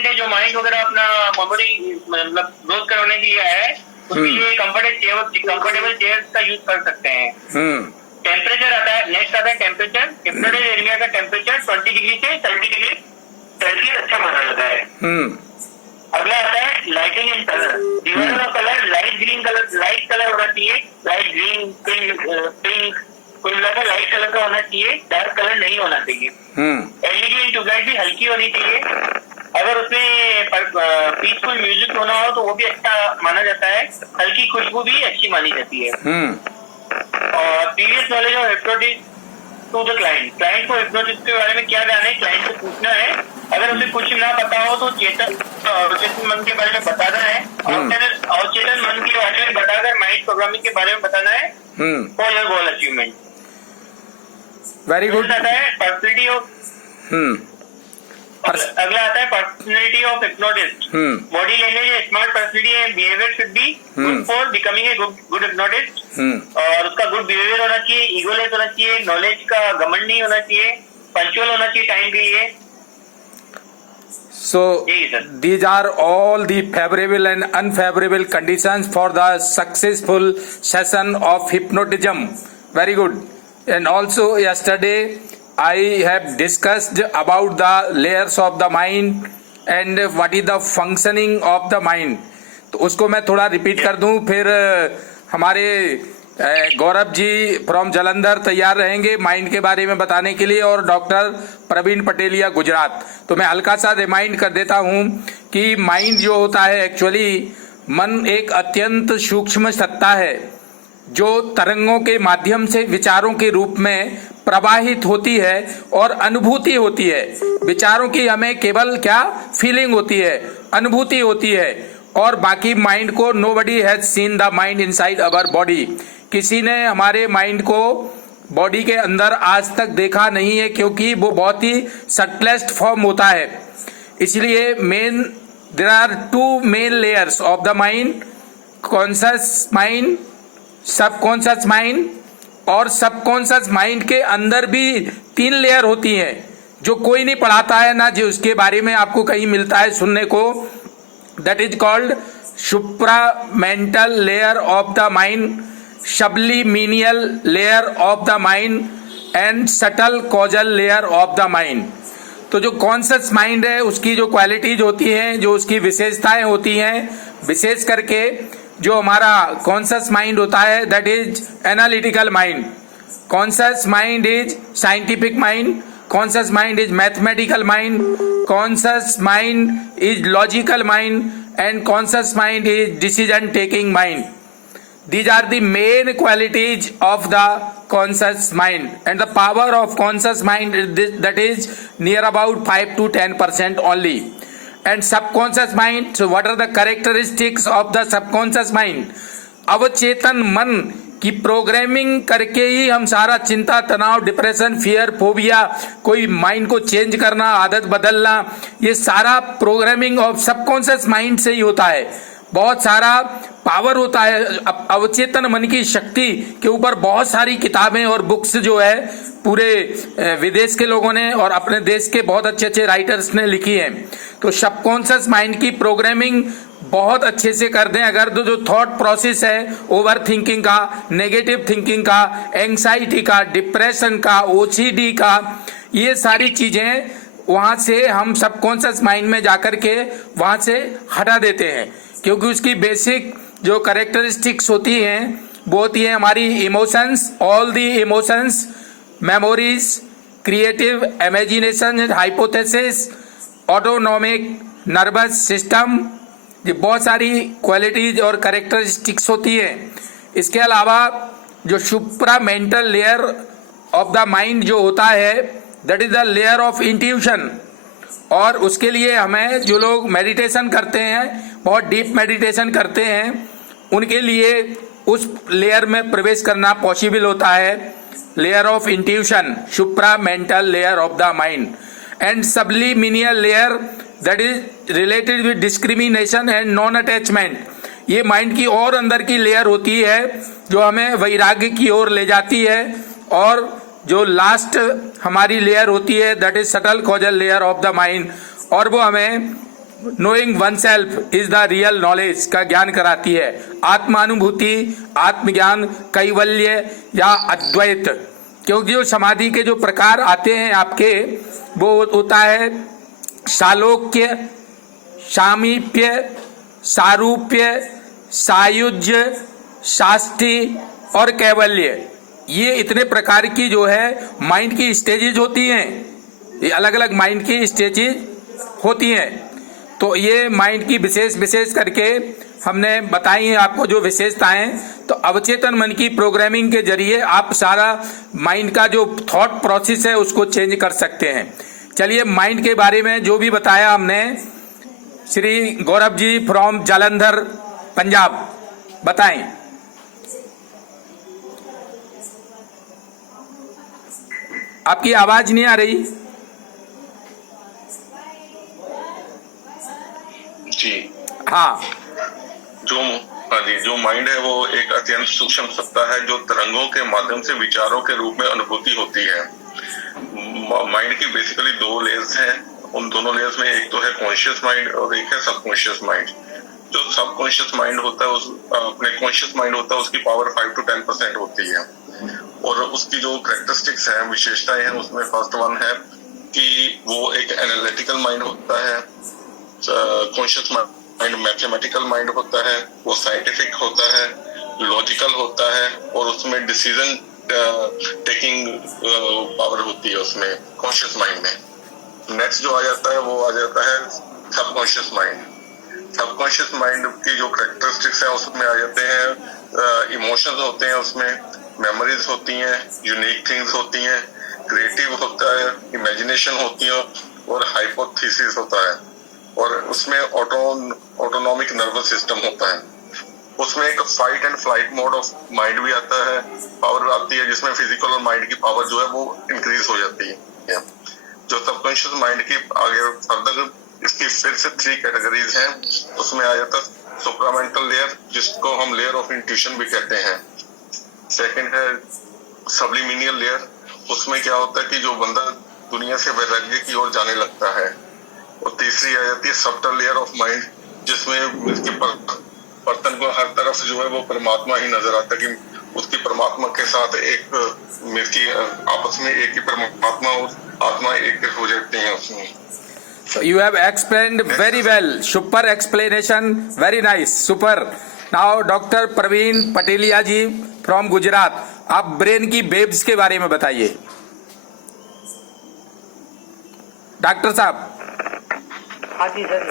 Equipment है जो mind वगैरह अपना मेमोरी मतलब ग्रोथ करवाने के लिए है, उसके लिए कंफर्टेबल चेयर का यूज कर सकते हैं। टेम्परेचर आता है, नेक्स्ट आता है टेम्परेचर। हिप्नोटिक एरिया का टेम्परेचर 20 डिग्री से 30 डिग्री सेल्सियस अच्छा माना जाता है। अगला आता है लाइटिंग एंड कलर। दीवारों का colour light green colour, light colour होना चाहिए, लाइट ग्रीन, पिंक, कुल मिलाकर लाइट कलर का होना चाहिए, डार्क कलर नहीं होना चाहिए। एलईडी एंड ट्यूबलाइट भी हल्की होनी चाहिए। अगर उसमें पीसफुल म्यूजिक होना हो तो वो भी अच्छा माना जाता है। हल्की खुशबू भी अच्छी मानी जाती है। और previous knowledge of hypnotic to the client. Client को हिप्नोटिस के बारे में क्या जाने, क्लाइंट से पूछना है। अगर उसे कुछ ना पता हो तो चेतन मन के बारे में बताना है। अवचेतन मन के बारे में बताकर माइंड प्रोग्रामिंग के बारे में बताना है for your goal achievement. Very good. आता है पर्सनैलिटी ऑफ अगला आता है personality of hypnotist. Body language, smart personality and behaviour should be good for becoming a good hypnotist. और उसका गुड बिहेवियर होना चाहिए, ईगोलेस होना चाहिए, नॉलेज का घमंड नहीं होना चाहिए, पंक्चुअल होना चाहिए टाइम के लिए। So these are all the favorable and unfavorable conditions for the successful session of hypnotism. Very good. And also yesterday I have discussed about the layers of the mind and what is the functioning of the mind. तो उसको मैं थोड़ा repeat कर दूं, फिर हमारे Gaurav ji from Jalandhar तैयार रहेंगे माइंड के बारे में बताने के लिए, और डॉक्टर प्रवीण पटेलिया गुजरात। तो मैं हल्का सा रिमाइंड कर देता हूं कि माइंड जो होता है, एक्चुअली मन एक अत्यंत सूक्ष्म सत्ता है जो तरंगों के माध्यम से विचारों के रूप में प्रवाहित होती है और अनुभूति होती है। विचारों की हमें केवल क्या फीलिंग होती है, अनुभूति होती है, और बाकी माइंड को nobody has seen the mind inside our body. किसी ने हमारे माइंड को बॉडी के अंदर आज तक देखा नहीं है, क्योंकि वो बहुत ही सटलेस्ट फॉर्म होता है। इसलिए there are two main layers of the mind, conscious mind, subconscious mind. और सबकॉन्शियस माइंड के अंदर भी 3 लेयर होती हैं जो कोई नहीं पढ़ाता है ना, जो उसके बारे में आपको कहीं मिलता है सुनने को। That is called supramental layer of the mind, subliminal layer of the mind and subtle causal layer of the mind। तो जो कॉन्शियस माइंड है उसकी जो क्वालिटीज होती हैं, जो उसकी विशेषताएं होती हैं, विशेष करके जो हमारा कॉन्शियस माइंड होता है that is analytical mind, conscious mind is scientific mind, conscious mind is mathematical mind, conscious mind is logical mind and conscious mind is decision taking mind. These are the main qualities of the conscious mind, and the power of conscious mind that is near about 5 to 10% only. And subconscious mind, so what are the characteristics of the subconscious mind? अवचेतन मन की programming करके ही हम सारा चिंता, तनाव, depression, fear, phobia, कोई mind को चेंज करना, आदत बदलना, ये सारा प्रोग्रामिंग ऑफ सबकॉन्शियस माइंड से ही होता है। बहुत सारा पावर होता है अवचेतन मन की शक्ति के ऊपर। बहुत सारी किताबें और बुक्स जो है पूरे विदेश के लोगों ने और अपने देश के बहुत अच्छे अच्छे राइटर्स ने लिखी है। तो सबकॉन्शियस माइंड की प्रोग्रामिंग बहुत अच्छे से कर दें अगर, तो जो थॉट प्रोसेस है ओवर थिंकिंग का, नेगेटिव थिंकिंग का, एंग्जाइटी का, डिप्रेशन का, ओसीडी का, ये सारी चीजें वहां से हम सबकॉन्शियस माइंड में जाकर के वहां से हटा देते हैं, क्योंकि उसकी बेसिक जो कैरेक्टरिस्टिक्स होती हैं वो होती है हमारी emotions, all the emotions, memories, creative imagination, hypothesis, autonomic nervous system. ये बहुत सारी क्वालिटीज और कैरेक्टरिस्टिक्स होती है। इसके अलावा जो supramental layer of the mind जो होता है that is the layer of intuition. और उसके लिए हमें जो लोग मेडिटेशन करते हैं, बहुत डीप मेडिटेशन करते हैं, उनके लिए उस लेयर में प्रवेश करना पॉसिबल होता है। Layer of intuition, supramental layer of the mind. And subliminal layer that is related with discrimination and non attachment. ये माइंड की और अंदर की लेयर होती है जो हमें वैराग्य की ओर ले जाती है। और जो लास्ट हमारी लेयर होती है that is subtle causal layer of the mind, और वो हमें knowing one self is the real knowledge का ज्ञान कराती है। आत्मानुभूति, आत्मज्ञान, कैवल्य या अद्वैत, क्योंकि जो समाधि के जो प्रकार आते हैं आपके, वो होता है सालोक्य, सामीप्य, सारूप्य, सायुज्य, साष्टी और कैवल्य। ये इतने प्रकार की जो है माइंड की स्टेजेज होती हैं, ये अलग अलग माइंड की स्टेजेज होती हैं। तो ये माइंड की विशेष करके हमने बताई हैं आपको जो विशेषताएं। तो अवचेतन मन की प्रोग्रामिंग के जरिए आप सारा माइंड का जो थॉट प्रोसेस है उसको चेंज कर सकते हैं। चलिए, माइंड के बारे में जो भी बताया हमने, श्री गौरव जी फ्रॉम जालंधर पंजाब, बताएं। आपकी आवाज नहीं आ रही। जी हाँ जो माइंड है वो एक अत्यंत सूक्ष्म सत्ता है जो तरंगों के माध्यम से विचारों के रूप में अनुभूति होती है। माइंड की बेसिकली दो लेयर्स हैं। उन दोनों लेयर्स में एक तो है कॉन्शियस माइंड और एक है सबकॉन्शियस माइंड। जो सबकॉन्शियस माइंड होता है, अपने कॉन्शियस माइंड होता है, उसकी पावर 5 to 10% होती है। और उसकी जो कैरेक्टरिस्टिक्स हैं, विशेषताएं हैं, उसमें फर्स्ट वन है कि वो एक एनालिटिकल माइंड होता है। कॉन्शियस माइंड मैथमेटिकल माइंड होता है, वो साइंटिफिक होता है, लॉजिकल होता है और उसमें डिसीजन टेकिंग पावर होती है उसमें, कॉन्शियस माइंड में। नेक्स्ट जो आ जाता है वो आ जाता है सबकॉन्शियस माइंड। सबकॉन्शियस माइंड की जो कैरेक्टरिस्टिक्स है उसमें आ जाते हैं इमोशंस होते हैं, उसमें मेमोरीज होती हैं, यूनिक थिंग्स होती हैं, क्रिएटिव होता है, इमेजिनेशन होती है और हाइपोथेसिस होता है। और उसमें ऑटोनॉमिक नर्वस सिस्टम होता है। उसमें एक fight and flight mode of mind भी आता है, पावर आती है जिसमें फिजिकल और माइंड की पावर जो है वो इंक्रीज हो जाती है। जो सबकॉन्शियस माइंड की आगे फर्दर इसकी फिर से 3 कैटेगरीज हैं। उसमें आ जाता है सुप्रामेंटल लेयर, जिसको हम लेयर ऑफ इंट्यूशन भी कहते हैं। सेकंड है सब्लिमिनियल लेयर। उसमें क्या होता है कि जो बंदा दुनिया से वैराग्य की ओर जाने लगता है। और तीसरी आ जाती है सबटल लेयर ऑफ माइंड, जिसमें इसके पर्सन को हर तरफ जो है वो परमात्मा ही नजर आता है कि उसकी परमात्मा के साथ एक मिलकी आपस में एक ही परमात्मा और आत्मा एक हो जाते हैं उसमें। So you have explained very well. Super explanation. Very nice. Super. Now doctor Praveen Pateliya ji from Gujarat, आप ब्रेन की वेव्स के बारे में बताइए। डॉक्टर साहब। हाँ जी सर,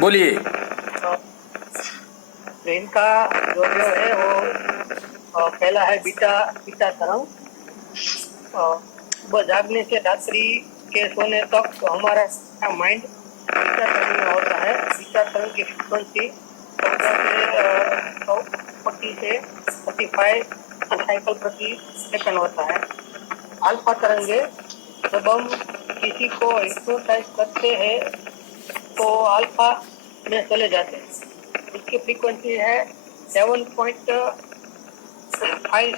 बोलिए। ब्रेन का जो है वो पहला है बीटा तरंग। सुबह जागने से रात्रि के सोने तक हमारा माइंड बीटा तरंग में होता है। बीटा तरंग की फ्रीक्वेंसी 40 से 45 साइकिल प्रति सेकंड होता है। अल्फा तरंगे, जब हम किसी को हिप्नोटाइज करते हैं तो अल्फा में चले जाते हैं। इसकी फ्रीक्वेंसी है 7.5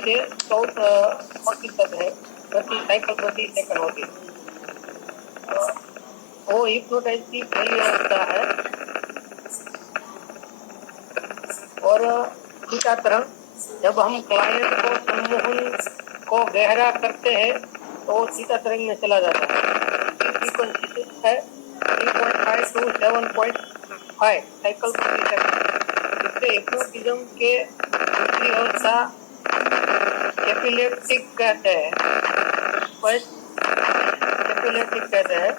से 40 तक है, प्रति साइकिल प्रति सेकंड होती है। वो हिप्नोटाइज की पहली अवस्था है। और बीटा तरंग, जब हम क्लाइंट को सम्मोहन को गहरा करते हैं तो बीटा तरंग में चला जाता है। इसकी फ्रीक्वेंसी है 3.5 to 7.5 साइकिल प्रति सेकंड। इससे हिप्नोटिज्म के दूसरी अवस्था एपिलेप्टिक कहते हैं। एपिलेप्टिक कहते हैं।